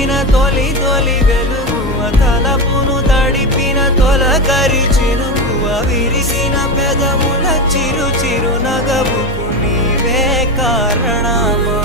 వెలిగిన తొలి తొలి వెలుగువ తలపును తడిపిన తొలకరి చినుకువ విరిసిన పెదముల చిరు చిరు నగవుకు నీవే కారణమా.